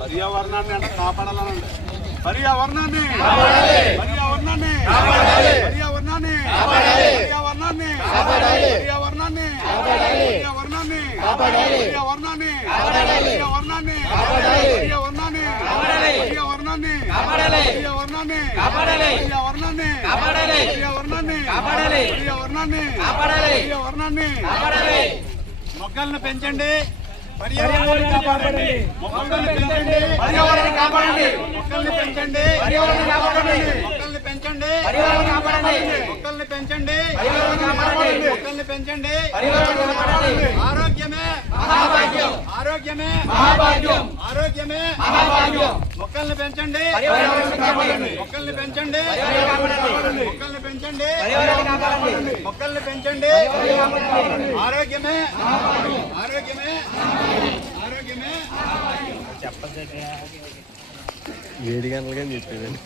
పర్యావరణాన్ని అంటే కాపాడాలనండి. పర్యావరణాన్ని పర్యావరణాన్ని పర్యావరణాన్ని పర్యావరణాన్ని పర్యావరణాన్ని పర్యావరణాన్ని పర్యావరణాన్ని పర్యావరణాన్ని పర్యావరణాన్ని పర్యావరణాన్ని పర్యావరణాన్ని పర్యావరణాన్ని పర్యావరణాన్ని పర్యావరణాన్ని మొక్కలను పెంచండి, పర్యావరణాన్ని కాపాడండి. మొక్కల్ని పెంచండి, పర్యావరణాన్ని కాపాడండి. మొక్కల్ని పెంచండి, పర్యావరణాన్ని కాపాడండి. మొక్కల్ని పెంచండి, పర్యావరణాన్ని కాపాడండి. మొక్కల్ని పెంచండి, పర్యావరణాన్ని కాపాడండి. మొక్కల్ని పెంచండి, పర్యావరణాన్ని కాపాడండి. ఆరోగ్యమే మహాభాగ్యం, ఆరోగ్యమే మహాభాగ్యం, ఆరోగ్యమే మహాభాగ్యం. మొక్కల్ని పెంచండి, పర్యావరణాన్ని కాపాడండి. మొక్కల్ని పెంచండి, మొక్కల్ని పెంచండి, మొక్కల్ని పెంచండి. ఆరోగ్యమే ఆరోగ్యమే ఆరోగ్యమే. 7 గంటలుగా చెప్పేదండి.